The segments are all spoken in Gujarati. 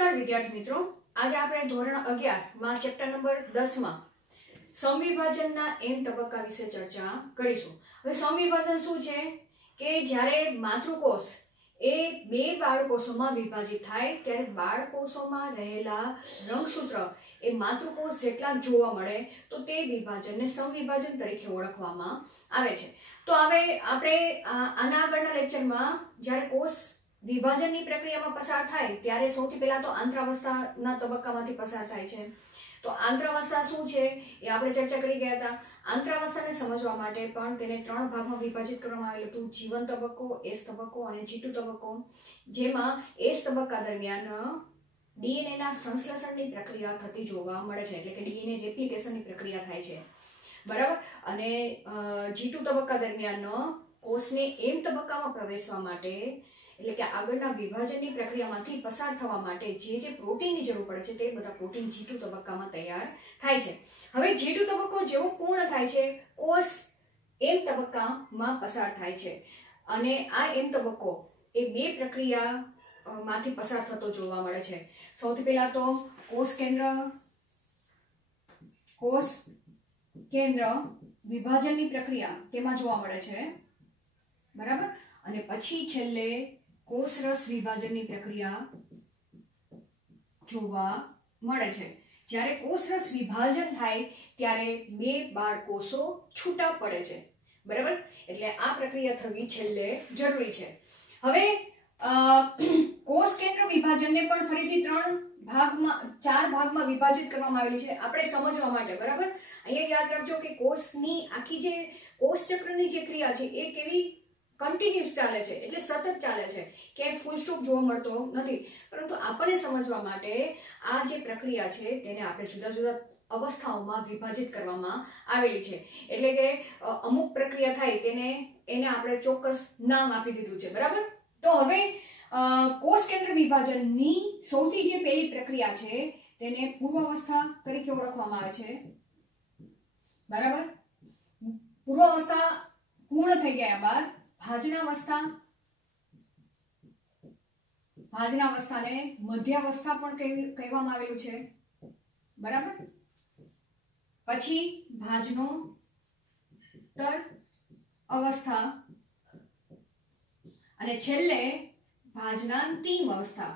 નમસ્કાર વિદ્યાર્થી મિત્રો, આજે આપણે ધોરણ 11 માં ચેપ્ટર નંબર 10 માં સમવિભાજનના n તબક્કા વિશે ચર્ચા કરીશું। હવે સમવિભાજન શું છે કે જ્યારે માતૃકોષ એ બે બાળકોષોમાં વિભાજિત થાય ત્યારે બાળકોષોમાં રહેલા રંગસૂત્ર એ માતૃકોષ જેટલા જોવા મળે તો તે વિભાજનને સમવિભાજન તરીકે ઓળખવામાં આવે છે। તો હવે આપણે આના આગળના લેક્ચરમાં જ્યારે કોષ વિભાજનની પ્રક્રિયામાં પસાર થાય ત્યારે સૌથી પહેલા તો આંતરાવસ્થાના તબક્કામાંથી પસાર થાય છે। તો આંતરાવસ્થા શું છે એ આપણે ચર્ચા કરી ગયા હતા। આંતરાવસ્થાને સમજવા માટે પણ તેને ત્રણ ભાગમાં વિભાજિત કરવામાં આવેલું હતું, જીવન તબક્કો, એસ તબક્કો અને G2 તબક્કો, જેમાં એસ તબક્કા દરમિયાન ડીએનએ ના સંશ્લેષણની પ્રક્રિયા થતી જોવા મળે છે, એટલે કે ડીએનએ રેપ્લિકેશનની પ્રક્રિયા થાય છે, બરાબર। અને G2 તબક્કા દરમિયાન કોષને એમ તબક્કામાં પ્રવેશવા માટે એટલે કે આગળના વિભાજનની પ્રક્રિયામાંથી પસાર થવા માટે જે પ્રોટીનની જરૂર પડે છે તે બધા પ્રોટીન G2 તબક્કામાં તૈયાર થાય છે। હવે G2 તબક્કો જેવો પૂર્ણ થાય છે, કોષ એમ તબક્કામાં પસાર થાય છે અને આ એમ તબક્કો એ બે પ્રક્રિયામાંથી પસાર થતો જોવા મળે છે। સૌથી પહેલા તો કોષ કેન્દ્ર વિભાજનની પ્રક્રિયા તેમાં જોવા મળે છે, બરાબર। અને પછી છેલ્લે કોષરસ વિભાજનની પ્રક્રિયા જોવા મળે છે। જ્યારે કોષરસ વિભાજન થાય ત્યારે બે બાળકોષો છૂટા પડે છે, બરાબર। એટલે આ પ્રક્રિયા થવી છેલ્લે જરૂરી છે। હવે કોષ કેન્દ્ર વિભાજનને પણ ફરીથી ચાર ભાગમાં વિભાજિત કરવામાં આવેલી છે આપણે સમજવા માટે, બરાબર। અહીંયા યાદ રાખજો કે કોષની આખી જે કોષ ચક્રની જે ક્રિયા છે એ કેવી કન્ટિન્યુઅસ ચાલે છે, એટલે સતત ચાલે છે, કે ફૂલ સ્ટોપ જોવા મળતો નથી। પરંતુ આપણને સમજવા માટે આ જે પ્રક્રિયા છે તેને આપણે જુદા જુદા અવસ્થાઓમાં વિભાજિત કરવામાં આવેલી છે, એટલે કે અમુક પ્રક્રિયા થાય એને આપણે ચોક્કસ નામ આપી દીધું છે, બરાબર। તો હવે કોષ કેન્દ્ર વિભાજનની સૌથી જે પહેલી પ્રક્રિયા છે તેને પૂર્વાવસ્થા તરીકે ઓળખવામાં આવે છે, બરાબર। પૂર્વાવસ્થા પૂર્ણ થઈ ગયા બાદ ભાજનાવસ્થાને મધ્યાવસ્થા પણ કહેવામાં આવેલું છે, બરાબર। પછી ભાજનોત્તર અવસ્થા અને છેલ્લે ભાજનાંતિમ અવસ્થા।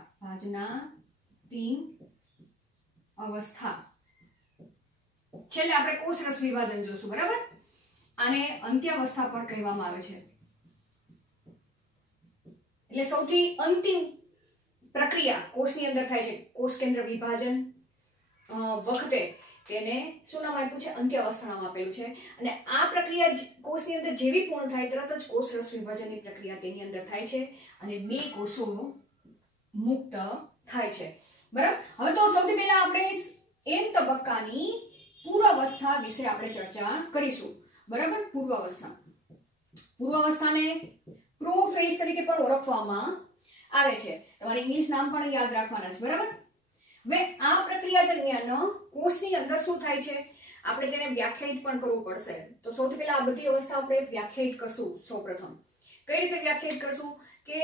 છેલ્લે આપણે કોષરસ વિભાજન જોશું, બરાબર। આને અંત્યાવસ્થા પણ કહેવામાં આવે છે। એટલે સૌથી અંતિમ પ્રક્રિયા કોષની અંદર થાય છે કોષ કેન્દ્ર વિભાજન વખતે તેને શું નામ આપ્યું છે? અંત્યાવસ્થા નામ આપેલું છે। અને આ પ્રક્રિયા કોષની અંદર જેવી પૂર્ણ થાય તરત જ કોષરસ વિભાજનની પ્રક્રિયા તેની અંદર થાય છે અને બે કોષો મુક્ત થાય છે, બરાબર। હવે તો સૌથી પહેલા આપણે એમ તબક્કાની પૂર્વાવસ્થા વિશે આપણે ચર્ચા કરીશું, બરાબર। પૂર્વાવસ્થાને પ્રોફેઝ તરીકે પણ ઓળખવામાં આવે છે, તમારે ઇંગ્લિશ નામ પણ યાદ રાખવાના છે, બરાબર। હવે આ પ્રક્રિયા દરમિયાન કોષની અંદર શું થાય છે આપણે તેને વ્યાખ્યાયિત પણ કરવું પડશે। તો સૌથી પહેલા આ બધી અવસ્થા આપણે વ્યાખ્યાયિત કરશું। સૌપ્રથમ કઈ રીતે વ્યાખ્યાયિત કરશું કે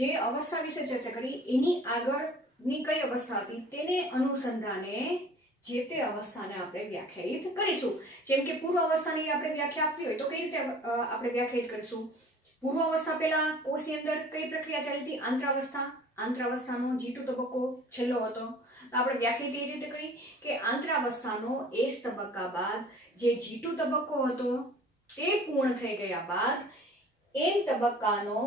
જે અવસ્થા વિશે ચર્ચા કરી એની આગળની કઈ અવસ્થા હતી તેને અનુસંધાને જે તે અવસ્થાને આપણે વ્યાખ્યાયિત કરીશું। જેમ કે પૂર્વ અવસ્થાની આપણે વ્યાખ્યા આપવી હોય તો કઈ રીતે આપણે વ્યાખ્યાયિત કરીશું? પૂર્વ અવસ્થા પહેલા કોષની અંદર કઈ પ્રક્રિયા ચાલી હતી? આંતરાવસ્થાનો G2 તબક્કો છેલ્લો હતો, તો આપણે વ્યાખ્યાયિત એ રીતે કરી કે આંતરાવસ્થાનો એસ તબક્કા બાદ જે G2 તબક્કો હતો તે પૂર્ણ થઈ ગયા બાદ એમ તબક્કાનો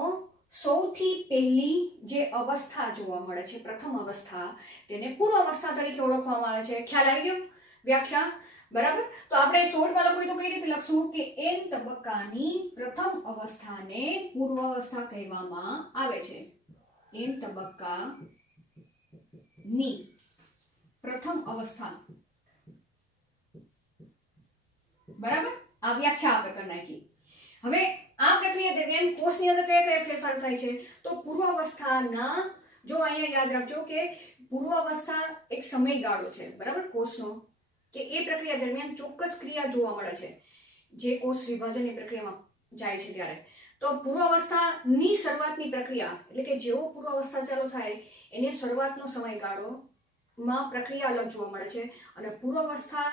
સૌથી પહેલી જે અવસ્થા જોવા મળે છે, પ્રથમ અવસ્થા, તેને પૂર્વ અવસ્થા તરીકે ઓળખવામાં આવે છે। ખ્યાલ આવી ગયો વ્યાખ્યા, બરાબર। તો આપણે શોર્ટમાં લખવું તો કઈ રીતે લખશું કે એમ તબક્કાની પ્રથમ અવસ્થાને પૂર્વ અવસ્થા કહેવામાં આવે છે। એમ તબક્કાની પ્રથમ અવસ્થા, બરાબર। આ વ્યાખ્યા આપણે કરી નાખી। હવે આ પ્રક્રિયા દરમિયાન કોષની અંદર કયા કયા ફેરફાર થાય છે? તો પૂર્વાવસ્થાના જો અહીંયા યાદ રાખજો કે પૂર્વાવસ્થા એક સમયગાળો છે, બરાબર, કોષનો, કે એ પ્રક્રિયા દરમિયાન ચોક્કસ ક્રિયા જોવા મળે છે જે કોષ વિભાજનની પ્રક્રિયામાં જાય છે ત્યારે। તો પૂર્વાવસ્થાની શરૂઆતની પ્રક્રિયા એટલે કે જેવો પૂર્વાવસ્થા ચાલુ થાય એની શરૂઆતનો સમયગાળોમાં પ્રક્રિયા અલગ જોવા મળે છે અને પૂર્વાવસ્થા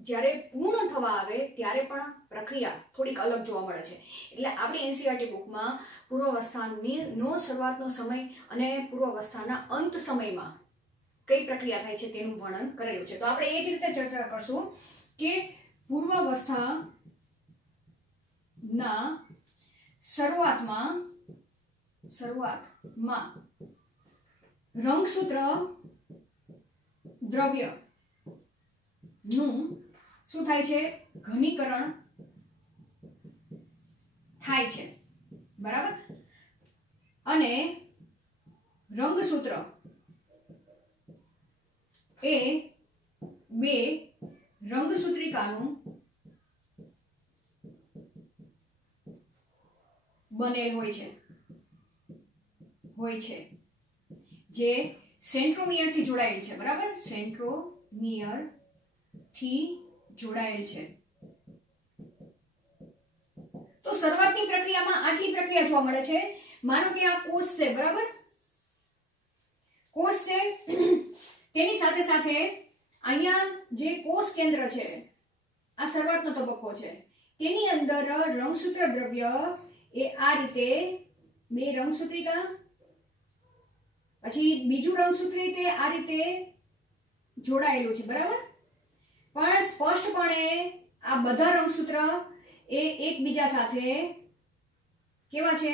જ્યારે પૂર્ણ થવા આવે ત્યારે પણ પ્રક્રિયા થોડીક અલગ જોવા મળે છે. એટલે આપણી એનસીઈઆરટી બુકમાં પૂર્વાવસ્થાનો શરૂઆતનો સમય અને પૂર્વાવસ્થાના અંત સમયમાં કઈ પ્રક્રિયા થાય છે તેનું વર્ણન કરેલું છે. તો આપણે એ જ રીતે ચર્ચા કરશું કે પૂર્વાવસ્થાના શરૂઆતમાં રંગસૂત્ર દ્રવ્ય નું શું થાય છે? ઘનીકરણ થાય છે, બરાબર. અને રંગસૂત્ર એ બે રંગસૂત્રિકાનું બનેલ હોય છે જે સેન્ટ્રોમિયર થી જોડાયેલ છે, બરાબર. સેન્ટ્રોમિયર થી જોડાયેલ છે. તો શરૂઆતની પ્રક્રિયામાં આટલી પ્રક્રિયા જોવા મળે છે. માનો કે આ કોષ છે, બરાબર. કોષ છે, તેની સાથે સાથે અહીંયા જે કોષ કેન્દ્ર છે, આ શરૂઆતનો તબક્કો છે, તેની અંદર રંગસૂત્ર દ્રવ્ય એ આ રીતે બે રંગસૂત્રિકા, પછી બીજું રંગસૂત્રી તે આ રીતે જોડાયેલું છે, બરાબર. પણ સ્પષ્ટપણે આ બધા રંગસૂત્ર એ એકબીજા સાથે કેવા છે?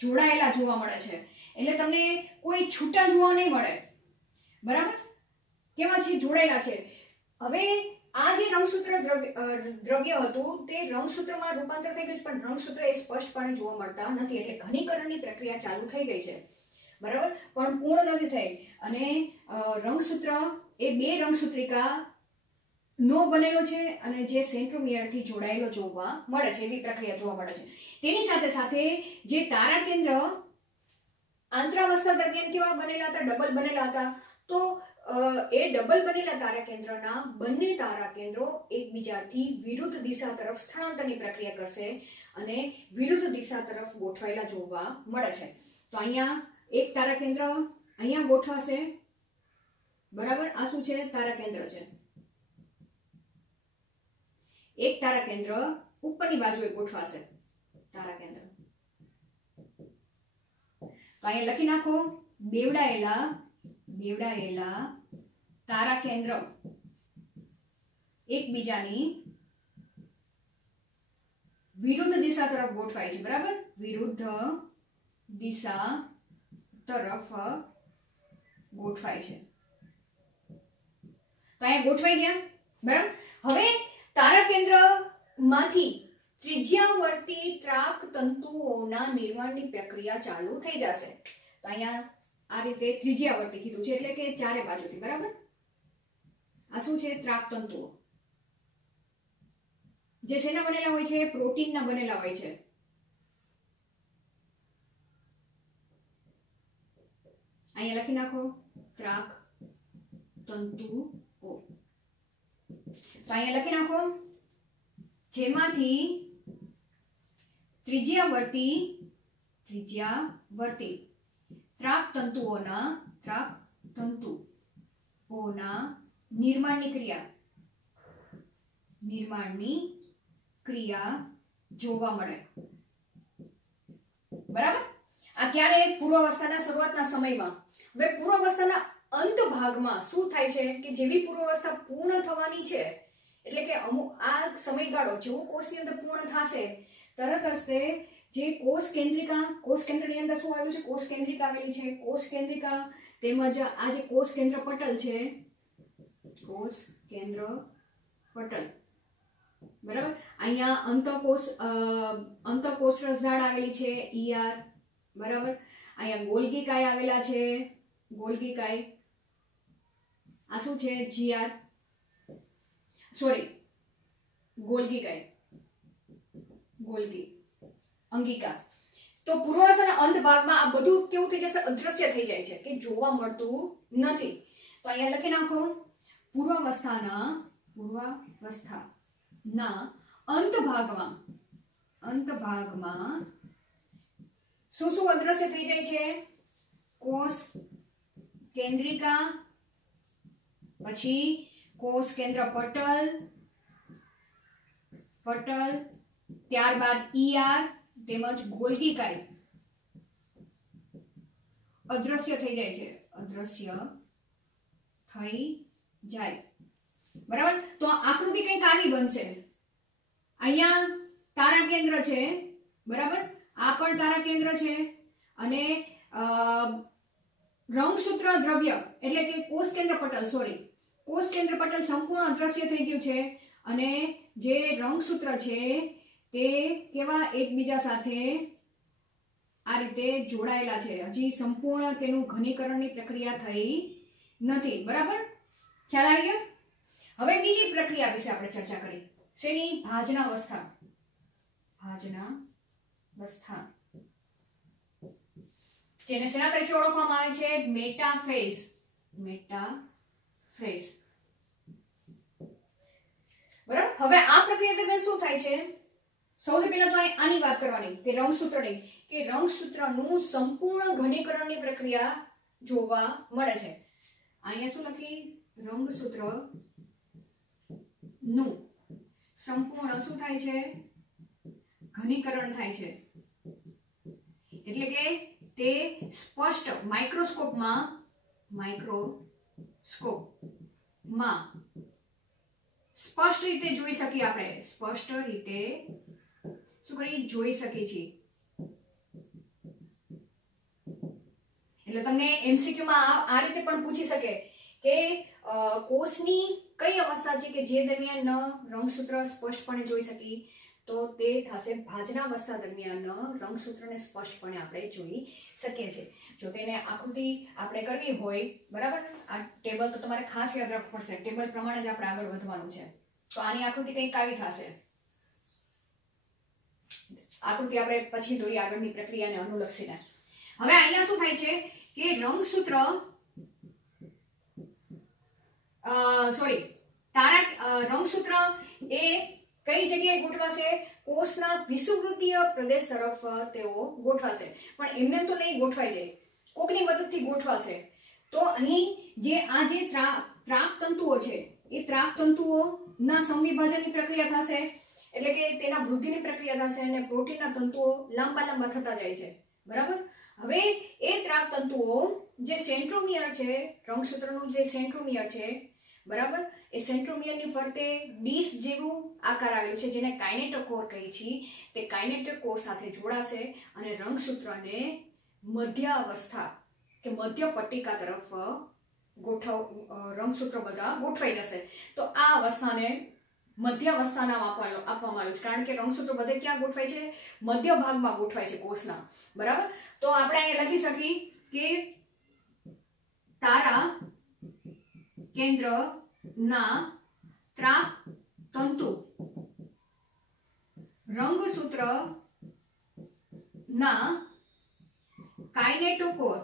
જોડાયેલા જોવા મળે છે. એટલે તમને કોઈ છૂટા જોવા નહીં મળે, બરાબર. કેવા છે? જોડાયેલા છે. હવે આ જે રંગસૂત્ર દ્રવ્ય હતું તે રંગસૂત્રમાં રૂપાંતર થઈ ગયું છે, પણ રંગસૂત્ર એ સ્પષ્ટપણે જોવા મળતા નથી. એટલે ઘનીકરણની પ્રક્રિયા ચાલુ થઈ ગઈ છે, બરાબર, પણ પૂર્ણ નથી થઈ. અને રંગસૂત્ર એ બે રંગસૂત્રિકા નો બનેલો છે અને જે સેન્ટ્રોમિયર થી જોડાયેલો જોવા મળે છે, એવી પ્રક્રિયા જોવા મળે છે. તેની સાથે સાથે જે તારા કેન્દ્ર આંતરાવસ્થા દરમિયાન કેવા બનેલા હતા? ડબલ બનેલા હતા. તો એ ડબલ બનેલા તારા કેન્દ્રના બંને તારા કેન્દ્રો એકબીજાથી વિરુદ્ધ દિશા તરફ સ્થળાંતરની પ્રક્રિયા કરશે અને વિરુદ્ધ દિશા તરફ ગોઠવાયેલા જોવા મળે છે. તો અહીંયા એક તારા કેન્દ્ર અહીંયા ગોઠવાશે, બરાબર. આ શું છે? તારા કેન્દ્ર છે. એક તારા કેન્દ્ર ઉપરની બાજુએ ગોઠવાશે, તારા કેન્દ્ર. તો અહીંયા લખી નાખો, બેવડાયેલા તારા કેન્દ્ર એકબીજાની વિરુદ્ધ દિશા તરફ ગોઠવાય છે, બરાબર. વિરુદ્ધ દિશા તરફ ગોઠવાય છે. તો અહીંયા ગોઠવાઈ ગયા, બરાબર. હવે તારા કેન્દ્રમાંથી ત્રિજ્યાવર્તી ત્રાક તંતુઓના નિર્માણની પ્રક્રિયા ચાલુ થઈ જશે. તો અહીંયા આ રીતે ત્રિજ્યાવર્તી કીધું છે, એટલે કે ચારે બાજુથી, બરાબર. આ શું છે? ત્રાક તંતુઓ જે શેના બનેલા હોય છે? પ્રોટીનના બનેલા હોય છે. અહીંયા લખી નાખો, ત્રાક તંતુઓ. તો અહીંયા લખી નાખો, જેમાંથી ત્રિજ્યાવર્તી ત્રાક તંતુઓના નિર્માણની ક્રિયા જોવા મળે, બરાબર. આ ક્યારે? પૂર્વાવસ્થાના શરૂઆતના સમયમાં. હવે પૂર્વાવસ્થાના અંત ભાગમાં શું થાય છે કે જેવી પૂર્વાવસ્થા પૂર્ણ થવાની છે, એટલે કે અમુક આ સમયગાળો જેવો કોષની અંદર પૂર્ણ થશે, તરત જ તે જે કોષ કેન્દ્રની અંદર શું આવેલું છે? કોષ કેન્દ્રિકા આવેલી છે. કોષ કેન્દ્રિકા તેમજ આ જે કોષ કેન્દ્ર પટલ છે, કોષ કેન્દ્ર પટલ, બરાબર. અહીંયા અંતઃકોષ રસઝાડ આવેલી છે, ER, બરાબર. અહીંયા ગોલ્ગી કાય આવેલા છે, ગોલ્ગી કાય. આ શું છે? GR, સોરી, ગોલ્ગી કાય, ગોલ્ગી અંગિકા. તો પૂર્વાવસ્થાના અંત ભાગમાં આ બધું કેવું થઈ જશે? અદ્રશ્ય થઈ જાય છે, કે જોવા મળતું નથી. તો અહીંયા લખી નાખો, પૂર્વાવસ્થાના અંત ભાગમાં શું અદ્રશ્ય થઈ જાય છે? કોષ કેન્દ્રિકા, પછી કોષ કેન્દ્ર પટલ, ત્યારબાદ ઈઆર તેમજ ગોલ્ગી કાય અદ્રશ્ય થઈ જાય છે, બરાબર. તો આકૃતિ કંઈક આવી બનશે. અહીંયા તારા કેન્દ્ર છે, બરાબર, આ પણ તારા કેન્દ્ર છે, અને રંગસૂત્ર દ્રવ્ય એટલે કે કોષ કેન્દ્ર પટલ સંપૂર્ણ અદ્રશ્ય થઈ ગયું છે, અને જે રંગસૂત્ર છે તે કેવા એકબીજા સાથે આ રીતે જોડાયેલા છે. હજી સંપૂર્ણ તેનું ઘનીકરણની પ્રક્રિયા થઈ નથી, બરાબર. ખ્યાલ આવી ગયો. હવે બીજી પ્રક્રિયા વિશે આપણે ચર્ચા કરી. શેની? ભાજનાવસ્થા. જેને શેના તરીકે ઓળખવામાં આવે છે? મેટાફેઝ. બરાબર. હવે આ પ્રક્રિયા દરમિયાન શું થાય છે? સૌથી પહેલા તો આની વાત કરવાની કે રંગસૂત્રની, કે રંગસૂત્રનું સંપૂર્ણ ઘનીકરણની પ્રક્રિયા જોવા મળે છે. અહીંયા શું લખી? રંગસૂત્ર નું સંપૂર્ણ શું થાય છે? ઘનીકરણ થાય છે. એટલે કે તે સ્પષ્ટ માઇક્રોસ્કોપમાં સ્પષ્ટ રીતે જોઈ શકીએ આપણે. શું કરી? જોઈ શકીએ છીએ. એટલે તમને MCQ માં આ રીતે પણ પૂછી શકે કે કોષની કઈ અવસ્થા છે કે જે દરમિયાન રંગસૂત્ર સ્પષ્ટપણે જોઈ શકી, તો તે થશે ભાજનાવસ્થા દરમિયાન રંગસૂત્રને સ્પષ્ટપણે આપણે જોઈ શકીએ છીએ. જો તેને આકૃતિ આપણે કરવી હોય, બરાબર, આ ટેબલ તો તમારે ખાસ યાદ રાખવું પડશે. ટેબલ પ્રમાણે જ આપણે આગળ વધવાનું છે. તો આની આકૃતિ કંઈક આવી થશે. આકૃતિ આપણે પછી દોરી આગળની પ્રક્રિયાને અનુલક્ષીને. હવે અહીંયા શું થાય છે કે રંગસૂત્ર રંગસૂત્ર એ કઈ જગ્યાએ ગોઠવાશે? કોષના વિષુવવૃત્તીય પ્રદેશ તરફ તેઓ ગોઠવાશે. પણ એમને તો નહીં ગોઠવાઈ જાય, કોકની મદદથી ગોઠવાશે. તો અહીં જે ત્રાક તંતુઓ છે, એ ત્રાક તંતુઓના સંવિભાજનની પ્રક્રિયા થશે, એટલે કે તેના વૃદ્ધિની પ્રક્રિયા થશે, અને પ્રોટીનના તંતુઓ લાંબા થતા જાય છે, બરાબર. હવે એ ત્રાક તંતુઓ જે સેન્ટ્રોમિયર છે, રંગસૂત્રનું જે સેન્ટ્રોમિયર છે, બરાબર, એ સેન્ટ્રોમિયરની ફરતે ડીશ જેવું આકાર આવેલું છે, જેને કાઇનેટોકોર કહે છે. તે કાઇનેટોકોર સાથે જોડાશે અને રંગસૂત્રને મધ્ય અવસ્થા કે મધ્ય પટ્ટિકા તરફ રંગસૂત્ર બધા ગોઠવાઈ જશે. તો આ અવસ્થાને મધ્ય અવસ્થા નામ આપવામાં આવ્યું છે, કારણ કે રંગસૂત્રો બધે ક્યાં ગોઠવાય છે? મધ્ય ભાગમાં ગોઠવાય છે કોષના, બરાબર. તો આપણે અહીંયા લખી શકીએ કે તારા કેન્દ્રના ત્રાક તંતુ રંગસૂત્રના કાઇનેટોકોર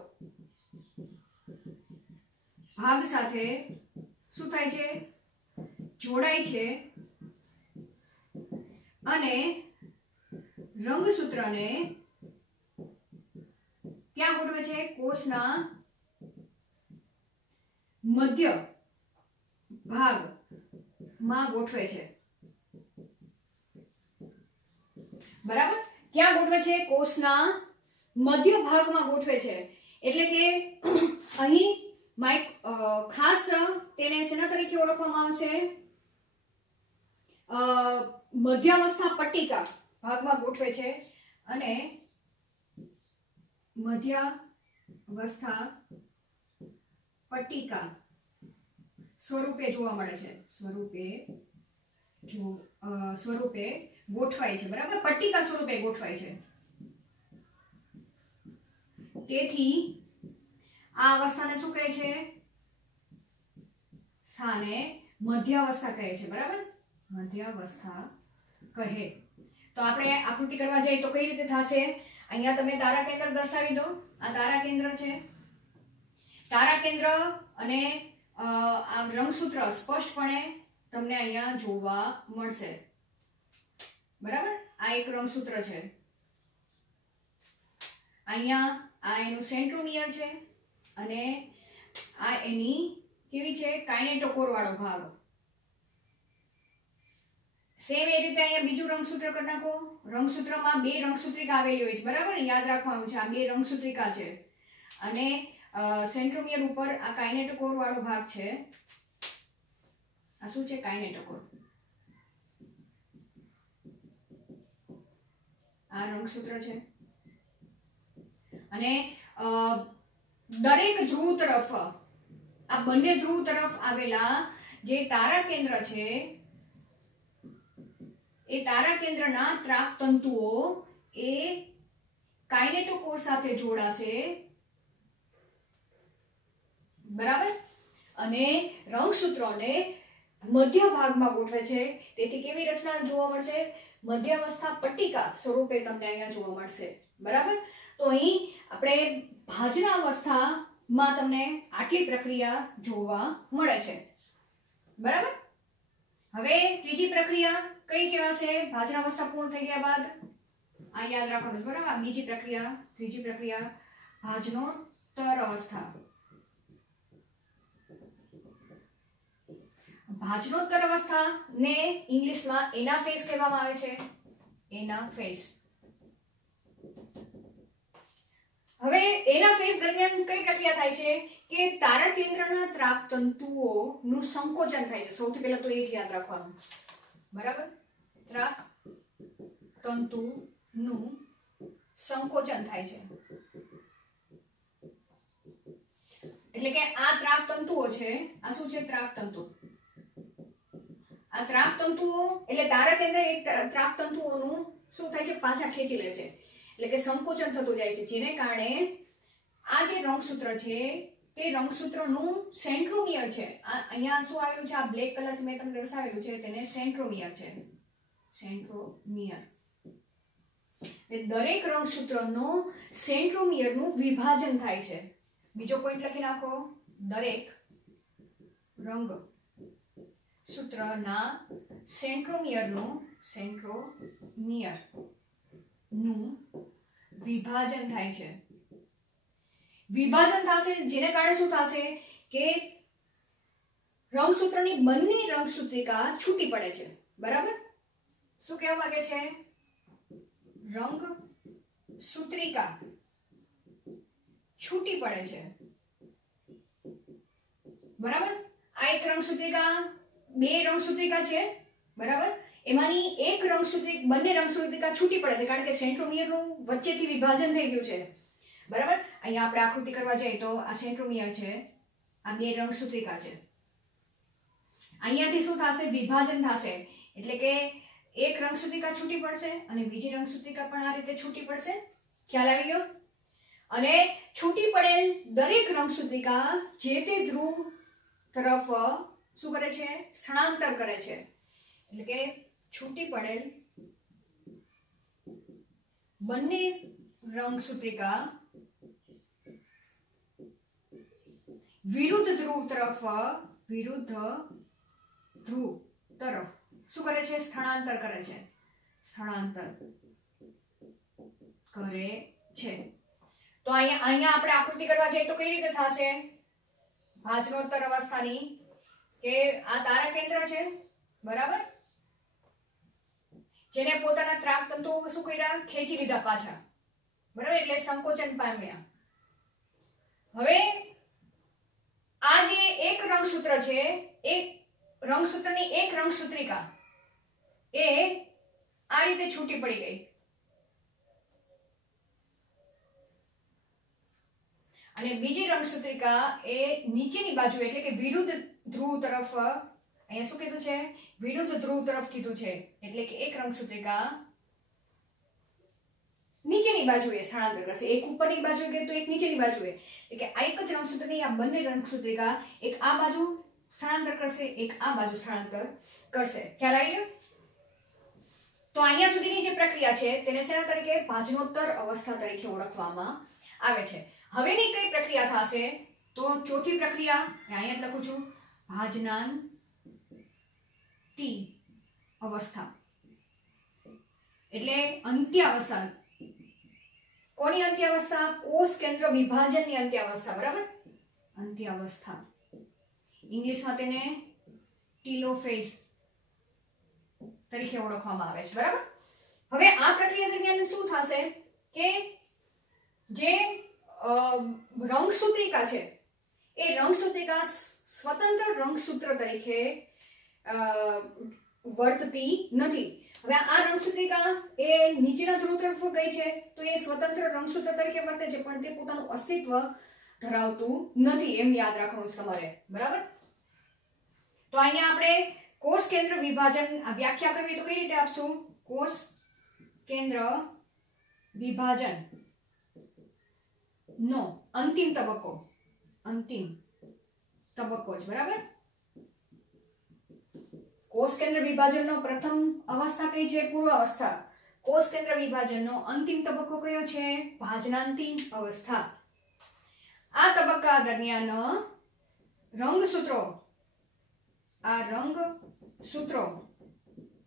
ભાગ સાથે શું થાય છે? જોડાય છે, અને રંગસૂત્રને ક્યાં ગોઠવે છે? કોષના મધ્ય ભાગમાં ગોઠવે છે, બરાબર. ક્યાં ગોઠવે છે? કોષના મધ્ય ભાગમાં ગોઠવે છે. એટલે કે અહીં ખાસ તેને શેના તરીકે ઓળખવામાં આવશે? મધ્યાવસ્થા પટ્ટિકા ભાગમાં ગોઠવે છે, અને મધ્યાવસ્થા પટ્ટિકા સ્વરૂપે જોવા મળે છે, સ્વરૂપે ગોઠવાય છે, બરાબર. પટ્ટિકા સ્વરૂપે ગોઠવાય છે. તેથી આ અવસ્થાને શું કહે છે? સ્થાને મધ્યાવસ્થા કહે છે, બરાબર. મધ્યાવસ્થા કહે. તો આપણે આકૃતિ કરવા જઈએ તો કઈ રીતે થશે? અહીંયા તમે તારા કેન્દ્ર દર્શાવી દો. આ તારા કેન્દ્ર છે. તારા કેન્દ્ર અને આ રંગસૂત્ર સ્પષ્ટપણે તમને અહીંયા જોવા મળશે, બરાબર. આ એક રંગસૂત્ર છે. અહીંયા આ એનું સેન્ટ્રોમિયર છે, અને આ એની કેવી છે કાઇનેટોકોર વાળો ભાગ. સેમ એ રીતે અહીંયા બીજું રંગસૂત્ર કરી નાખો. રંગસૂત્રમાં બે રંગસૂત્રિકા આવેલી હોય છે, બરાબર, યાદ રાખવાનું છે. આ બે રંગસૂત્રિકા છે અને સેન્ટ્રોમિયર ઉપર આ કાઇનેટોકોર વાળો ભાગ છે. આ શું છે? કાઇનેટોકોર. આ રંગસૂત્ર છે અને દરેક ધ્રુવ તરફ, આ બંને ધ્રુવ તરફ આવેલા જે તારા કેન્દ્ર છે એ તારા કેન્દ્રના ત્રાક તંતુઓ એ કાઇનેટોકોર સાથે જોડાશે, બરાબર, અને રંગસૂત્રોને મધ્ય ભાગમાં ગોઠવે છે. તેથી કેવી રચના જોવા મળશે? મધ્યાવસ્થા પટ્ટિકા સ્વરૂપે તમને અહીંયા જોવા મળશે, બરાબર. તો અહીં આપણે ભાજના અવસ્થામાં તમને આટલી પ્રક્રિયા જોવા મળે છે, બરાબર. હવે ત્રીજી પ્રક્રિયા કઈ કહેવાશે? ભાજના અવસ્થા પૂર્ણ થઈ ગયા બાદ આ યાદ રાખવાનું, બરાબર. બીજી પ્રક્રિયા, ત્રીજી પ્રક્રિયા ભાજનોત્તર અવસ્થા. ભાજનોત્તર અવસ્થાને ઇંગ્લિશમાં એનાફેઝ કહેવામાં આવે છે. એનાફેઝ. હવે એનાફેઝ દરમિયાન કઈ પ્રક્રિયા થાય છે કે તારા કેન્દ્રના ત્રાક તંતુઓનું સંકોચન થાય છે. સૌથી પહેલા તો એ જ યાદ રાખવાનું, બરાબર. ત્રાક તંતુનું સંકોચન થાય છે. એટલે કે આ ત્રાક તંતુઓ છે, આ શું છે? ત્રાક તંતુ. આ ત્રાક તંતુઓ એટલે તારા કેન્દ્ર એક ત્રાક તંતુઓનું શું થાય છે? પાછા ખેંચી લે છે, એટલે કે સંકોચન થતું જાય છે, જેને કારણે આ જે રંગસૂત્ર છે તે રંગસૂત્રનું સેન્ટ્રોમિયર છે. અહીંયા શું આવેલું છે? આ બ્લેક કલરથી મેં તમને દર્શાવેલું છે, તેને સેન્ટ્રોમિયર છે. સેન્ટ્રોમિયર. દરેક રંગસૂત્રનો સેન્ટ્રોમિયરનું વિભાજન થાય છે. બીજો પોઈન્ટ લખી નાખો. દરેક રંગ સૂત્રના સેન્ટ્રોમિયરનું વિભાજન થાય છે. વિભાજન થશે જેને કારણે શું થશે કે રંગસૂત્રની બંને રંગસૂત્રિકા છૂટી પડે છે, બરાબર. શું કહેવા માંગે છે? રંગસૂત્રિકા છૂટી પડે છે, બરાબર. આ એક રંગસૂત્રિકા, બે રંગસૂત્રિકા છે, બરાબર. એમાંની એક બંને રંગસૂત્રિકા છૂટી પડે છે કારણ કે સેન્ટ્રોમિયરનું વચ્ચેથી વિભાજન થઈ ગયું છે, બરાબર. અહીંયા આપણે આકૃતિ કરવા જઈએ તો આ સેન્ટ્રોમિયર છે, આ બે રંગસૂત્રિકા છે. અહીંયાથી શું થશે? વિભાજન થશે, એટલે કે એક રંગસૂત્રિકા છૂટી પડશે અને બીજી રંગસૂત્રિકા પણ આ રીતે છૂટી પડશે. ખ્યાલ આવી ગયો? અને છૂટી પડેલ દરેક રંગસૂત્રિકા જે તે ધ્રુવ તરફ શું કરે છે? સ્થળાંતર કરે છે. એટલે કે છૂટી પડેલ બંને રંગસૂત્રિકા વિરુદ્ધ ધ્રુવ તરફ શું કરે છે? સ્થળાંતર કરે છે. તો અહીંયા આપણે આકૃતિ કરવા જઈએ તો કઈ રીતે થશે? ભાજનોત્તર અવસ્થાની કે આ તારા કેન્દ્ર છે, બરાબર, જેને પોતાના ત્રાક તંતુઓ શું કર્યા? ખેંચી લીધા પાછા, બરાબર, એટલે સંકોચન પામ્યા. હવે આ જે એક રંગસૂત્ર છે, એક રંગસૂત્રની એક રંગસૂત્રિકા એ આ રીતે છૂટી પડી ગઈ અને બીજી રંગસૂત્રિકા એ નીચેની બાજુ એટલે કે વિરુદ્ધ ધ્રુવ તરફ, અહીંયા શું કીધું છે? વિરુદ્ધ ધ્રુવ તરફ કીધું છે, એટલે કે એક રંગસૂત્રિકા નીચેની બાજુએ સ્થળાંતર કરશે. એક ઉપરની બાજુએ કે તો એક નીચેની બાજુએ, એટલે કે આ એક જ રંગસૂત્રની આ બંને રંગસૂત્રિકા એક આ બાજુ સ્થળાંતર કરશે, એક આ બાજુ સ્થળાંતર કરશે. ખ્યાલ આવી ગયો? તો અહીંયા સુધીની જે પ્રક્રિયા છે તેને શેના તરીકે? ભાજનોત્તર અવસ્થા તરીકે ઓળખવામાં આવે છે. હવેની કઈ પ્રક્રિયા થશે? તો ચોથી પ્રક્રિયા અહીંયા જ લખું છું, ભાજનાંતિ અવસ્થા, એટલે અંત્ય અવસ્થા. કોની અંત્ય અવસ્થા? કોષ કેન્દ્ર વિભાજનની અંત્ય અવસ્થા, બરાબર. અંત્યાવસ્થા, ઇંગ્લિશમાં તેને ટીલોફેઝ તરીકે ઓળખવામાં આવે છે, બરાબર. હવે આ પ્રક્રિયા દરમિયાન શું થશે કે જે રંગસૂત્રિકા છે એ રંગસૂત્રિકા સ્વતંત્ર રંગસૂત્ર તરીકે વર્તતી નથી. હવે આ રંગસૂત્રિકા એ નીચેના ધ્રુવ તરફ ગઈ છે તો એ સ્વતંત્ર રંગસૂત્ર તરીકે વર્તે છે, પણ તે પોતાનું અસ્તિત્વ ધરાવતું નથી, એમ યાદ રાખવાનું છે તમારે, બરાબર. તો અહીંયા આપણે કોષ કેન્દ્ર વિભાજન વ્યાખ્યા કરવી તો કઈ રીતે આપશું? કોષ કેન્દ્ર વિભાજન નો અંતિમ તબક્કો જ, બરાબર. કોષ કેન્દ્ર વિભાજનનો પ્રથમ અવસ્થા કઈ છે? પૂર્વ અવસ્થા. કોષ કેન્દ્ર વિભાજનનો અંતિમ તબક્કો કયો છે? ભાજનાંતિમ અવસ્થા. આ તબક્કા દરમિયાન રંગસૂત્રો,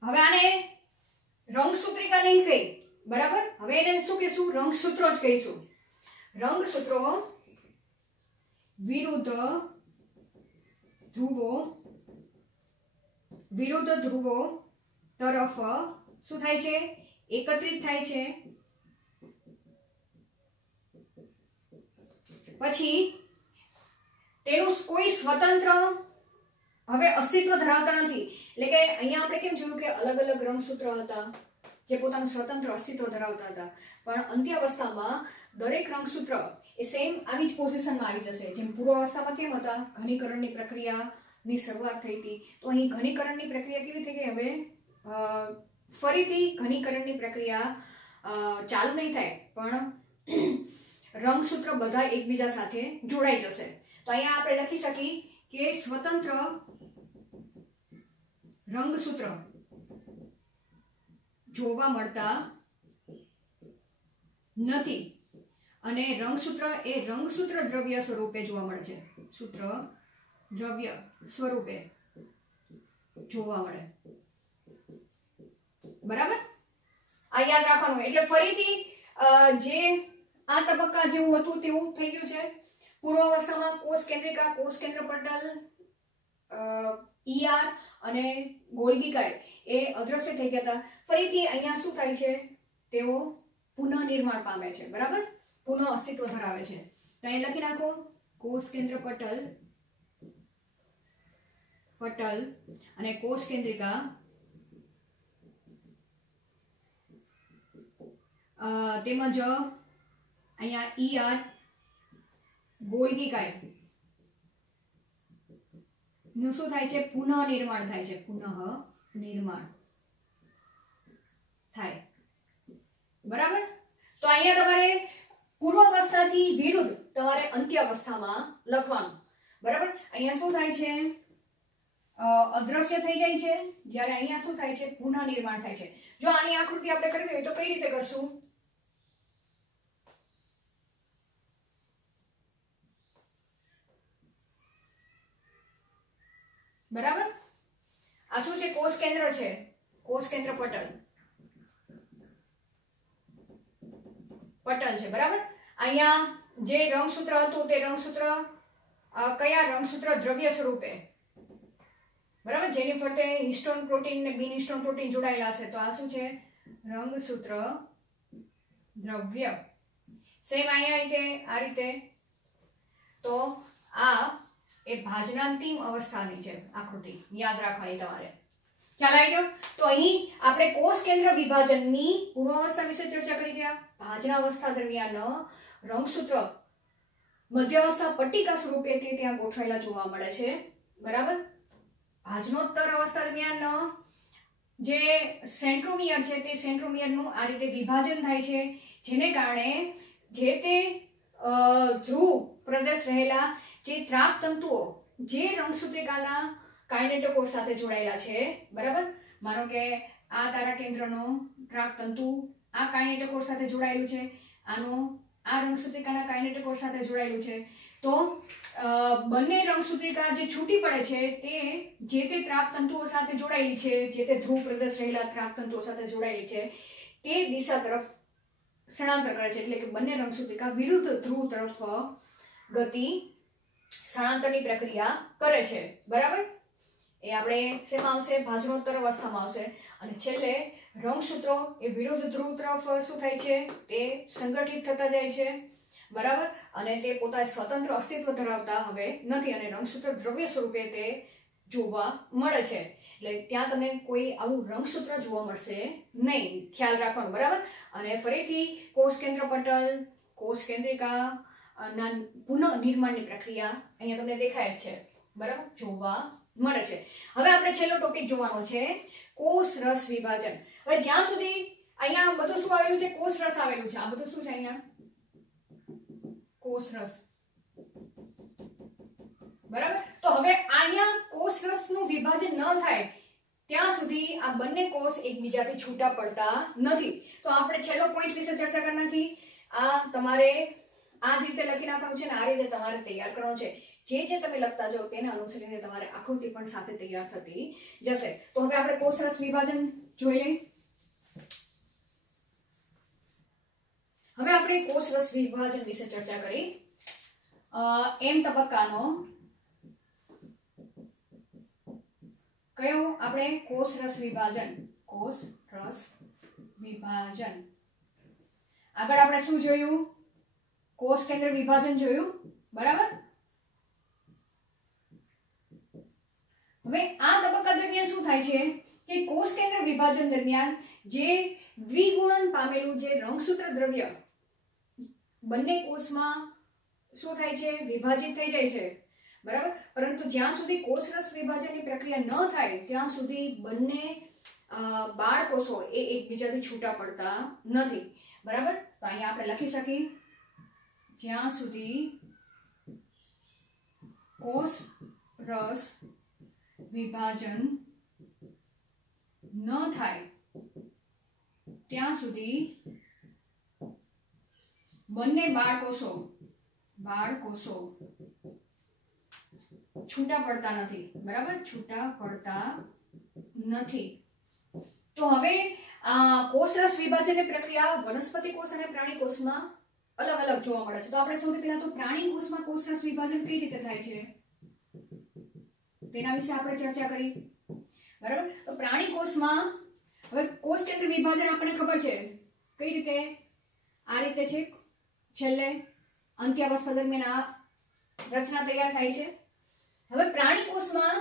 હવે આને રંગસૂત્રિકા નહીં કહી, બરાબર. હવે એને શું કહીશું? રંગસૂત્રો જ કહીશું. રંગસૂત્રો વિરુદ્ધ ધ્રુવો તરફ શું થાય છે? એકત્રિત થાય છે. પછી તેનું કોઈ સ્વતંત્ર હવે અસ્તિત્વ ધરાવતા નથી. એટલે કે અહીંયા આપણે કેમ જોયું કે અલગ અલગ રંગસૂત્ર હતા જે પોતાનું સ્વતંત્ર અસ્તિત્વ ધરાવતા હતા, પણ અંત્યાવસ્થામાં દરેક રંગસૂત્ર એ સેમ આવી જ પોઝિશનમાં આવી જશે. જેમ પૂર્વાવસ્થામાં કેમ હતા? ઘનીકરણની પ્રક્રિયાની શરૂઆત થઈ હતી, તો અહીં ઘનીકરણની પ્રક્રિયા કેવી થઈ ગઈ? હવે ફરીથી ઘનીકરણની પ્રક્રિયા ચાલુ નહીં થાય, પણ રંગસૂત્ર બધા એકબીજા સાથે જોડાઈ જશે. તો અહીંયા આપણે લખી શકીએ કે સ્વતંત્ર રંગસૂત્ર જોવા મળતા નથી અને રંગસૂત્ર એ રંગસૂત્ર દ્રવ્ય સ્વરૂપે જોવા મળે છે. સૂત્ર દ્રવ્ય સ્વરૂપે જોવા મળે, બરાબર. આ યાદ રાખવાનું. એટલે ફરીથી જે આ તબક્કા જેવું હતું તેવું થઈ ગયું છે. પૂર્વાવસ્થામાં કોષ કેન્દ્રિકા, કોષ કેન્દ્ર પટલ, ઈઆર અને ગોલ્ગીકાય એ અદ્રશ્ય થઈ ગયા હતા. ફરીથી અહીંયા શું થાય છે? તેઓ પુનઃનિર્માણ પામે છે, બરાબર. પુનઃ અસ્તિત્વ ધરાવે છે. તો અહીં લખી નાખો કોષ કેન્દ્ર પટલ અને કોષ કેન્દ્રિકા તેમજ અહીંયા ઈઆર ગોલ્ગીકાય નું શું થાય છે? પુનઃનિર્માણ થાય છે. પુનઃનિર્માણ થાય, બરાબર. તો અહીંયા તમારે પૂર્વાવસ્થાથી વિરુદ્ધ તમારે અંત્યાવસ્થામાં લખવાનું, બરાબર. અહીંયા શું થાય છે? અદ્રશ્ય થઈ જાય છે, જ્યારે અહીંયા શું થાય છે? પુનઃનિર્માણ થાય છે. જો આની આકૃતિ આપણે કરવી હોય તો કઈ રીતે કરશું? બરાબર. આ શું છે? કોષ કેન્દ્ર છે, કોષ કેન્દ્ર પટલ છે, બરાબર. અહીંયા જે રંગસૂત્ર હતું તે રંગસૂત્ર કયા રંગસૂત્ર દ્રવ્ય સ્વરૂપે, બરાબર, જેની ફરતે હિસ્ટોન પ્રોટીન ને બિન હિસ્ટોન પ્રોટીન જોડાયેલા છે. તો આ શું છે? રંગસૂત્ર દ્રવ્ય. સેમ અહીંયા આ રીતે. તો આ એ ભાજનાંતિમ અવસ્થાની છે આકૃતિ, યાદ રાખવાની તમારે. ખ્યાલ આવી ગયો? તો અહીં આપણે કોષ કેન્દ્ર વિભાજનની પૂર્વાવસ્થા વિશે ચર્ચા કરી ગયા. ભાજનાવસ્થા દરમિયાન રંગસૂત્ર મધ્યાવસ્થા પટ્ટિકા સ્વરૂપે તે ત્યાં ગોઠવાયેલા જોવા મળે છે, બરાબર. ભાજનોત્તર અવસ્થા દરમિયાન જે સેન્ટ્રોમિયર છે તે સેન્ટ્રોમિયરનું આ રીતે વિભાજન થાય છે, જેને કારણે જે તે ધ્રુવ પ્રદેશ રહેલા જે ત્રાક તંતુઓ જે રંગસૂત્રિકાના કાઇનેટોકોર સાથે જોડાયેલા છે, બરાબર. માનો કે આ તારા કેન્દ્રનો ત્રાક તંતુ આ કાઇનેટોકોર સાથે જોડાયેલું છે, આનો આ રંગસૂત્રિકાના કાઇનેટોકોર સાથે જોડાયેલું છે. તો બંને રંગસૂત્રિકા જે છૂટી પડે છે તે જે તે ત્રાક તંતુઓ સાથે જોડાયેલી છે, જે તે ધ્રુવ પ્રદેશ રહેલા ત્રાક તંતુઓ સાથે જોડાયેલી છે, તે દિશા તરફ સ્થળાંતર કરે છે. એટલે કે બંને રંગસૂત્રિકા વિરુદ્ધ ધ્રુવ તરફ ગતિ સ્થળાંતરની પ્રક્રિયા કરે છે, બરાબર. એ આપણે શેમાં આવશે? ભાજનોત્તર અવસ્થામાં આવશે. અને છેલ્લે રંગસૂત્રો એ વિરુદ્ધ ધ્રુવ તરફ શું થાય છે? તે સંગઠિત થતા જાય છે, બરાબર. અને તે પોતાને સ્વતંત્ર અસ્તિત્વ ધરાવતા હવે નથી અને રંગસૂત્ર દ્રવ્ય સ્વરૂપે તે જોવા મળે છે. એટલે ત્યાં તમને કોઈ આવું રંગસૂત્ર જોવા મળશે નહીં, ખ્યાલ રાખવાનો, બરાબર. અને ફરીથી કોષ કેન્દ્ર પટલ, કોષ કેન્દ્રિકા ના પુનઃ નિર્માણની પ્રક્રિયા અહીંયા તમને દેખાય જ છે, બરાબર, જોવા મળે છે. હવે આપણે છેલ્લો ટોપિક જોવાનો છે કોષ રસ વિભાજન. હવે જ્યાં સુધી અહીંયા બધું શું આવેલું છે? કોષ રસ આવેલું છે. આ બધું શું છે અહીંયા? કોષ રસ, બરાબર. તો હવે અહીંયા કોષ રસનું વિભાજન ન થાય ત્યાં સુધી આ બંને કોષ એકબીજાથી છૂટા પડતા નથી. તો આપણે છેલ્લો પોઈન્ટ વિશે ચર્ચા કરી નાખી. આ તમારે આ જ રીતે લખી નાખવાનું છે ને આ રીતે તમારે તૈયાર કરવાનું છે. જે તમે લખતા જાઓ તેને અનુસરીને તમારે આકૃતિ પણ સાથે તૈયાર થતી જશે. તો હવે આપણે કોષ રસ વિભાજન જોઈ લઈએ. હવે આપણે કોષ રસ વિભાજન વિશે ચર્ચા કરી. એમ તબક્કાનો કયો? આપણે કોષ રસ વિભાજન. કોષ રસ વિભાજન. આગળ આપણે શું જોયું? કોષ કેન્દ્ર વિભાજન જોયું, બરાબર. હવે આ તબક્કા દરમિયાન શું થાય છે કે કોષ કેન્દ્ર વિભાજન દરમિયાન જે દ્વિગુણન પામેલું જે રંગસૂત્ર દ્રવ્ય બંને કોષમાં શું થાય છે? વિભાજિત થઈ જાય છે, બરાબર. પરંતુ જ્યાં સુધી કોષ રસ વિભાજનની પ્રક્રિયા ન થાય ત્યાં સુધી બંને બાળકોષો એ એકબીજાથી છૂટા પડતા નથી, બરાબર. તો અહીંયા આપણે લખી શકીએ જ્યાં સુધી કોષ રસ વિભાજન ન થાય ત્યાં સુધી બંને બાળકોષો છૂટા પડતા નથી, બરાબર, છૂટા પડતા નથી. તો હવે કોષ રસ વિભાજનની પ્રક્રિયા વનસ્પતિ કોષ અને પ્રાણી કોષમાં અલગ અલગ જોવા મળે છે. તો આપણે સૌથી પહેલા તો પ્રાણી કોષમાં કોષ રસ વિભાજન કઈ રીતે થાય છે તેના વિશે આપણે ચર્ચા કરી, બરાબર. તો પ્રાણી કોષમાં હવે કોષ કેન્દ્ર વિભાજન આપણને ખબર છે કઈ રીતે? આ રીતે છે. છેલ્લે અંત્યાવસ્થા દરમિયાન આ રચના તૈયાર થાય છે. હવે પ્રાણી કોષમાં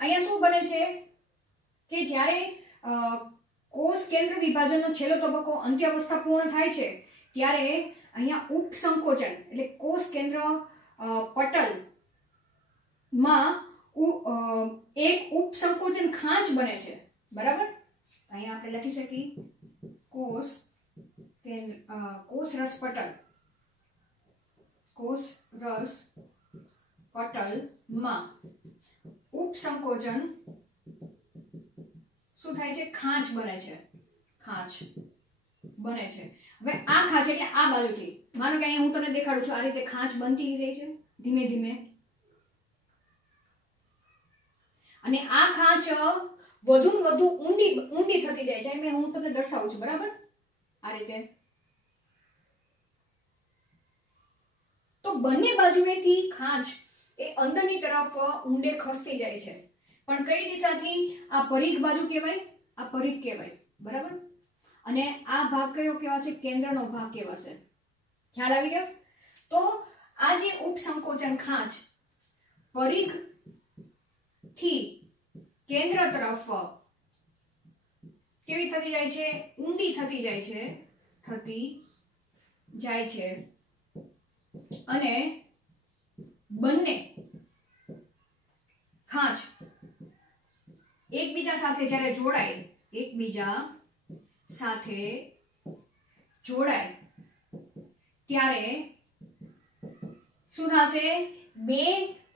અહીંયા શું બને છે કે જ્યારે કોષ કેન્દ્ર વિભાજનનો છેલ્લો તબક્કો અંત્યાવસ્થા પૂર્ણ થાય છે ત્યારે અહીંયા ઉપસંકોચન એટલે કોષ કેન્દ્ર પટલમાં એક ઉપસંકોચન ખાંચ બને છે, બરાબર. અહીંયા આપણે લખી શકીએ કોષ રસ પટલ. કોષ રસ પટલમાં ઉપસંકોચન શું થાય છે? ખાંચ બને છે, ખાંચ બને છે. હવે આ ખાંચ એટલે આ બાજુથી માનો કે અહીંયા હું તમને દેખાડું છું આ રીતે ખાંચ બનતી જાય છે ધીમે ધીમે. અને આ ખાંચ વધુ ને વધુ ઊંડી થતી જાય છે. હું તમને દર્શાવું છું, બરાબર, આ રીતે. તો બંને બાજુએથી ખાંચ એ અંદરની તરફ ઊંડે ખસતી જાય છે. પણ કઈ દિશાથી? આ પરિઘ બાજુ કહેવાય, આ પરિઘ કહેવાય, બરાબર. અને આ ભાગ કયો કહેવાશે? કેન્દ્રનો ભાગ કહેવાશે. ખ્યાલ આવી ગયો? તો આ જે ઉપસંકોચન ખાંચ પરિઘ થી કેન્દ્ર તરફ કેવી થતી જાય છે? ઊંડી થતી જાય છે. અને બંને ખાંચ એકબીજા સાથે જ્યારે જોડાય ત્યારે શું થશે? બે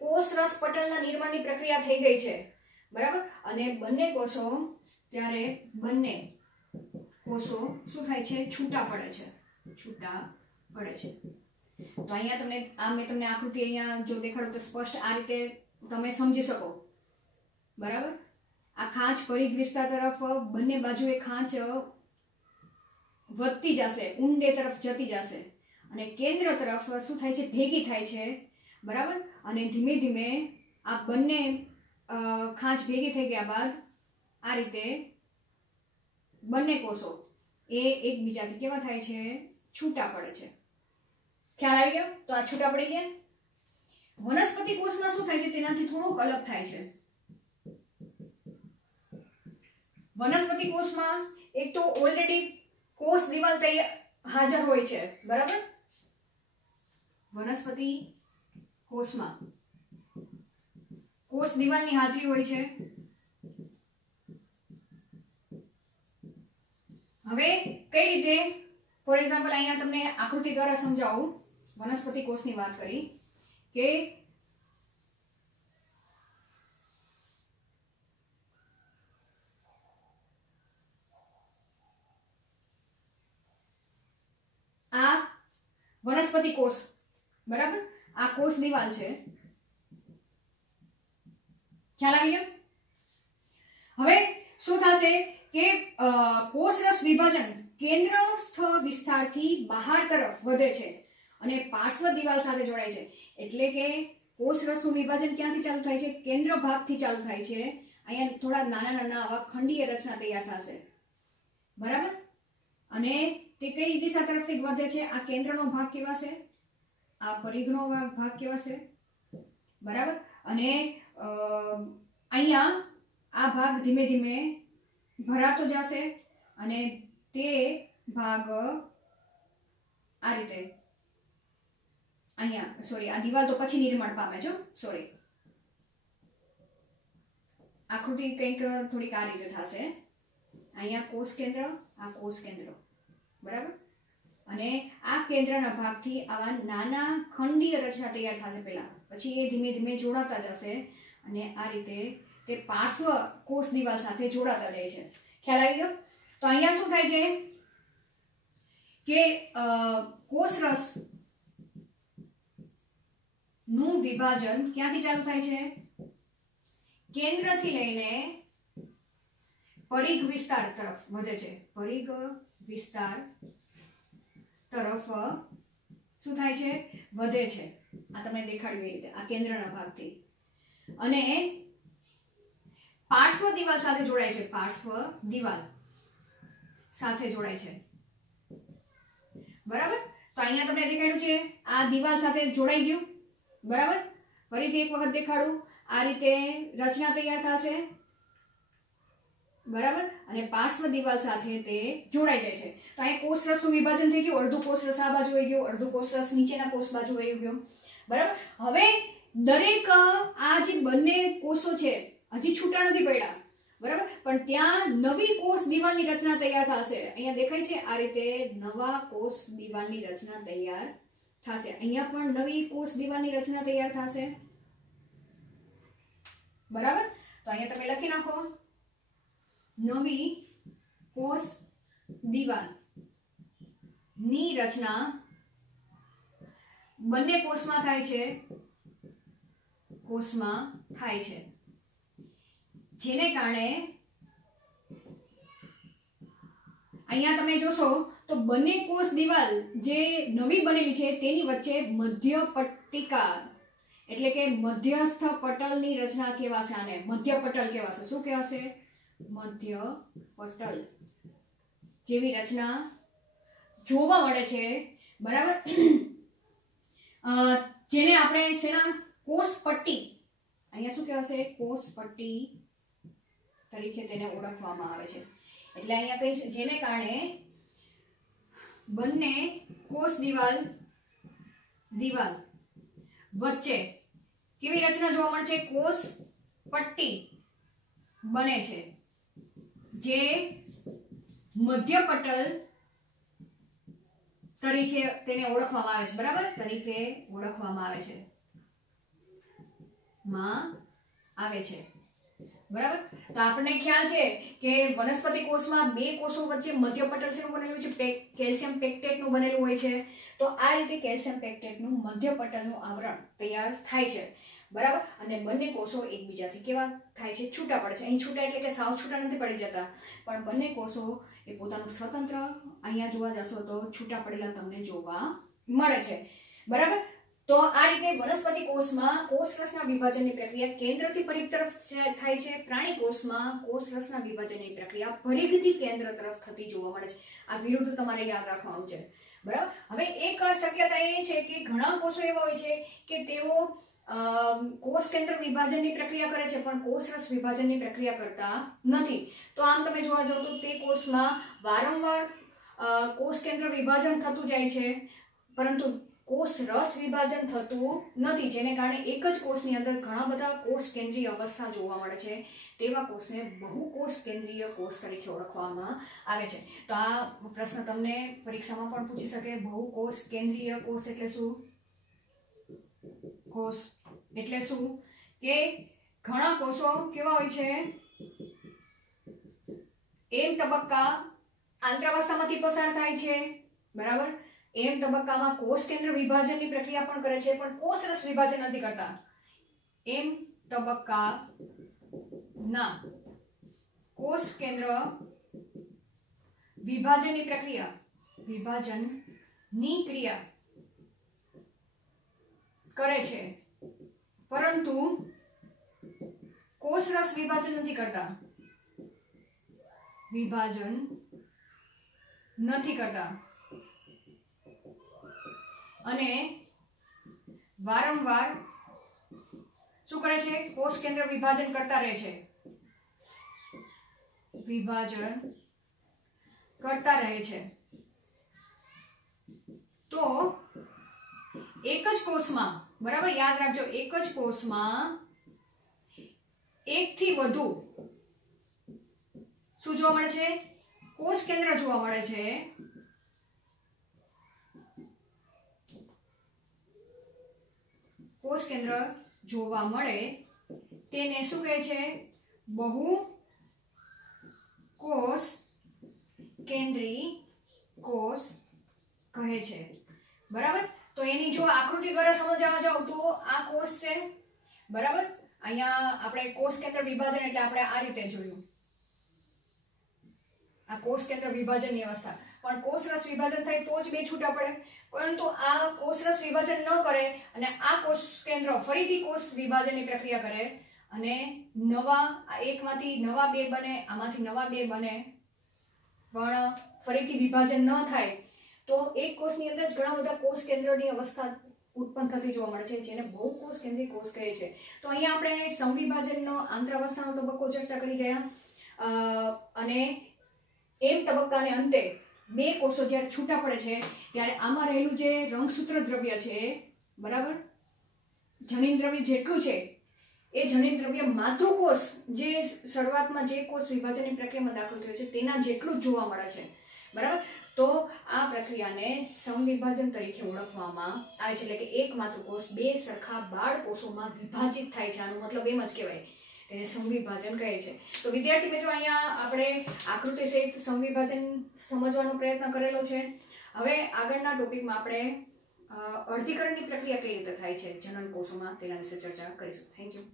કોષ રસ પટલના નિર્માણની પ્રક્રિયા થઈ ગઈ છે, બરાબર. અને બંને કોષો શું થાય છે? છૂટા પડે છે. તો અહીંયા મેં તમને આકૃતિ અહીંયા જો દેખાડો તો સ્પષ્ટ આ રીતે તમે સમજી શકો, બરાબર. આ ખાંચ પરિઘ વિસ્તાર તરફ બંને બાજુએ ખાંચ વધતી જશે, ઊંડે તરફ જતી જશે અને કેન્દ્ર તરફ શું થાય છે? ભેગી થાય છે, બરાબર. અને ધીમે ધીમે આ બંને ખાંચ ભેગી થઈ ગયા બાદ આ રીતે બંને કોષો એ એકબીજાથી કેવા થાય છે? છૂટા પડે છે. ખ્યાલ આવી ગયો? તો આ છૂટા પડી ગયા. વનસ્પતિ કોષમાં શું થાય છે તેનાથી થોડુંક અલગ થાય છે. વનસ્પતિ કોષમાં એક તો ઓલરેડી કોષ દિવાલ હાજર હોય છે, બરાબર? વનસ્પતિ કોષમાં કોષ દિવાલની હાજરી હોય છે. હવે કઈ રીતે? ફોર એક્ઝામ્પલ અહીંયા તમને આકૃતિ દ્વારા સમજાવું. વનસ્પતિ કોષની વાત કરી કે આ વનસ્પતિ કોષ, બરાબર? આ કોષ દિવાલ છે. ખ્યાલ આવી ગયો? હવે શું થશે કે કોષરસ વિભાજન કેન્દ્રસ્થ વિસ્તારથી બહાર તરફ વધે છે અને પાર્શ્વ દિવાલ સાથે જોડાય છે. એટલે કે કોષરસનું વિભાજન ક્યાંથી ચાલુ થાય છે? કેન્દ્ર ભાગથી ચાલુ થાય છે. અહીંયા થોડા નાના નાના આવા ખંડીય રચના તૈયાર થશે, બરાબર? અને તે કઈ દિશા તરફથી વધે છે? આ કેન્દ્રનો ભાગ કેવાશે, આ પરિઘનો ભાગ કેવાશે, બરાબર? અને અહીંયા આ ભાગ ધીમે ધીમે ભરાતો જશે અને તે ભાગ આ રીતે અહીંયા, સોરી, આ દિવાલ તો પછી નિર્માણ પામે છે, સોરી, આકૃતિ કંઈક થોડીક આ રીતે થશે. અહીંયા કોષ કેન્દ્ર, આ કોષ કેન્દ્ર, બરાબર? અને આ કેન્દ્રના ભાગથી આવા નાના ખંડીય રચના તૈયાર થશે પહેલા, પછી એ ધીમે ધીમે જોડાતા જશે અને આ રીતે તે પાર્શ્વ કોષ દિવાલ સાથે જોડાતા જાય છે. ખ્યાલ આવી ગયો? તો અહીંયા શું થાય છે કે કોષરસ નું વિભાજન ક્યાંથી ચાલુ થાય છે? કેન્દ્રથી લઈને પરિઘ વિસ્તાર તરફ વધે છે. પરિઘ વિસ્તાર તરફ શું થાય છે? વધે છે. આ તમને દેખાડ્યું એ રીતે, આ કેન્દ્રના ભાગથી, અને પાર્શ્વ દિવાલ સાથે જોડાય છે. પાર્શ્વ દિવાલ સાથે જોડાય છે, બરાબર? તો અહીંયા તમને દેખાડ્યું છે આ દિવાલ સાથે જોડાઈ ગયું, બરાબર? ફરીથી એક વખત દેખાડું. આ રીતે રચના તૈયાર થશે, બરાબર? અને પાર્શ્વ દિવાલ સાથે તે જોડાઈ જાય છે. તો અહીંયા કોષરસનું વિભાજન થઈ ગયું. અડધું કોષરસ આ બાજુ આવી ગયું, અડધું કોષરસ નીચેના કોષ બાજુ આવી ગયું, બરાબર? હવે દરેક આ જે બંને કોષો છે હજી છૂટા નથી પડ્યા, બરાબર? પણ ત્યાં નવી કોષ દિવાલની રચના તૈયાર થશે. અહીંયા દેખાય છે આ રીતે નવા કોષ દિવાલની રચના તૈયાર થશે. અહીંયા પણ નવી કોષ દિવાલની રચના તૈયાર થશે, બરાબર? તો અહીંયા તમે લખી નાખો, નવી કોષ દિવાલ ની રચના બંને કોષમાં થાય છે, કોષમાં થાય છે, જેને કારણે અહીંયા તમે જોશો તો બંને કોષ દિવાલ જે નવી બનેલી છે તેની વચ્ચે મધ્ય પટ્ટિકા એટલે કે મધ્યસ્થ પટલ ની રચના કહેવાશે. આને મધ્ય પટલ કહેવાશે. શું કહેવાશે? મધ્ય પટલ જેવી રચના જોવા મળે છે, બરાબર? જેને આપણે શેના કોષ પટ્ટી, અહીંયા શું કહેવાશે? કોષ પટ્ટી તરીકે તેને ઓળખવામાં આવે છે. એટલે અહીંયા કઈ જેને કારણે બંને કોષ દિવાલ વચ્ચે કેવી રચના જોવા મળે છે? કોષ પટ્ટી બને છે, જે મધ્ય પટલ તરીકે તેને ઓળખવામાં આવે છે, બરાબર? તરીકે ઓળખવામાં આવે છે, બરાબર? તો આપણને ખ્યાલ છે કે વનસ્પતિ કોષમાં બે કોષો વચ્ચે મધ્ય પટલ શેનું બનેલું છે? કેલ્શિયમ પેક્ટેટનું બનેલું હોય છે. તો આ રીતે કેલ્શિયમ પેક્ટેટનું મધ્ય પટલનું આવરણ તૈયાર થાય છે, બરાબર? અને બંને કોષો એકબીજાથી કેવા થાય છે? છૂટા પડે છે. અહીં છૂટા એટલે કે સાવ છૂટા નથી પડી જતા, પણ બંને કોષો એ પોતાનું સ્વતંત્ર અહીંયા જોવા જશો તો છૂટા પડેલા તમને જોવા મળે છે, બરાબર? તો આ રીતે વનસ્પતિ કોષમાં કોષરસના વિભાજનની પ્રક્રિયા કેન્દ્રથી પરિઘ તરફ થાય છે. પ્રાણી કોષમાં કોષરસના વિભાજનની પ્રક્રિયા પરિઘથી કેન્દ્ર તરફ થતી જોવા મળે છે. આ વિરુદ્ધ તમારે યાદ રાખવાનું છે. બરાબર. હવે એક શક્યતા એ છે કે ઘણા કોષો એવા હોય છે કે તેઓ કોષ કેન્દ્ર વિભાજનની પ્રક્રિયા કરે છે પણ કોષરસ વિભાજનની પ્રક્રિયા કરતા નથી. તો આમ તમે જોવા જાવ તો તે કોષમાં વારંવાર કોષ કેન્દ્ર વિભાજન થતું જાય છે પરંતુ કોષ રસ વિભાજન થતું નથી, જેને કારણે એક જ કોષની અંદર ઘણા બધા કોષ કેન્દ્રીય અવસ્થા જોવા મળે છે. તેવા કોષને બહુકોષ કેન્દ્રીય કોષ તરીકે ઓળખવામાં આવે છે. તો આ પ્રશ્ન તમને પરીક્ષામાં પણ પૂછી શકે. બહુકોષ કેન્દ્રીય કોષ એટલે શું? કોષ એટલે શું કે ઘણા કોષો કેવા હોય છે? એમ તબક્કા આંતરાવસ્થામાંથી પસાર થાય છે. બરાબર. એમ તબક્કામાં કોષ કેન્દ્ર વિભાજનની પ્રક્રિયા પણ કરે છે પણ કોષરસ વિભાજન નથી કરતા. એમ તબક્કાના કોષ કેન્દ્ર વિભાજનની ક્રિયા કરે છે પરંતુ કોષરસ વિભાજન નથી કરતા. અને વારંવાર શું કરે છે? કોષ કેન્દ્ર વિભાજન કરતા રહે છે. તો એક જ કોષમાં, બરાબર યાદ રાખજો, એક જ કોષમાં એકથી વધુ શું જોવા મળે છે? કોષ કેન્દ્ર જોવા મળે છે. કોષ કેન્દ્ર જોવા મળે તેને શું કહે છે? બહુકોષ કેન્દ્રી કોષ કહે છે. બરાબર. તો એની જો આકૃતિ દ્વારા સમજવા જાવ તો આ કોષ છે. બરાબર. અહીંયા આપણે કોષ કેન્દ્ર વિભાજન એટલે આપણે આ રીતે જોયું. આ કોષ કેન્દ્ર વિભાજનની અવસ્થા. પણ કોષરસ વિભાજન થાય તો જ બે છૂટા પડે. પરંતુ આ કોષરસ વિભાજન ન કરે અને આ કોષ કેન્દ્ર ફરીથી કોષ વિભાજનની પ્રક્રિયા કરે અને નવા એકમાંથી નવા બે બને, આમાંથી નવા બે બને, પણ ફરીથી વિભાજન ન થાય તો એક કોષની અંદર જ ઘણા બધા કોષ કેન્દ્રની અવસ્થા ઉત્પન્ન થતી જોવા મળે છે, જેને બહુકોષ કેન્દ્રીય કોષ કહે છે. તો અહીંયા આપણે સંવિભાજનનો આંતરાવસ્થાનો તબક્કો ચર્ચા કરી ગયા અને એમ તબક્કાને અંતે બે કોષો જ્યારે છૂટા પડે છે ત્યારે આમાં રહેલું જે રંગસૂત્ર દ્રવ્ય છે, બરાબર, જનીન દ્રવ્ય જેટલું છે એ જનીન દ્રવ્ય માતૃકોષ જે શરૂઆતમાં જે કોષ વિભાજનની પ્રક્રિયામાં દાખલ થયો છે તેના જેટલું જ જોવા મળે છે. બરાબર. તો આ પ્રક્રિયાને સમવિભાજન તરીકે ઓળખવામાં આવે છે. એટલે કે એક માતૃકોષ બે સરખા બાળ કોષોમાં વિભાજિત થાય છે. આનો મતલબ એમ જ કહેવાય, તેને સમવિભાજન કહે છે. તો વિદ્યાર્થી મિત્રો અહીંયા આપણે આકૃતિ સહિત સમવિભાજન સમજવાનો પ્રયત્ન કરેલો છે. હવે આગળના ટોપિકમાં આપણે અર્ધીકરણની પ્રક્રિયા કઈ રીતે થાય છે જનન કોષોમાં તેના વિશે ચર્ચા કરીશું. Thank you.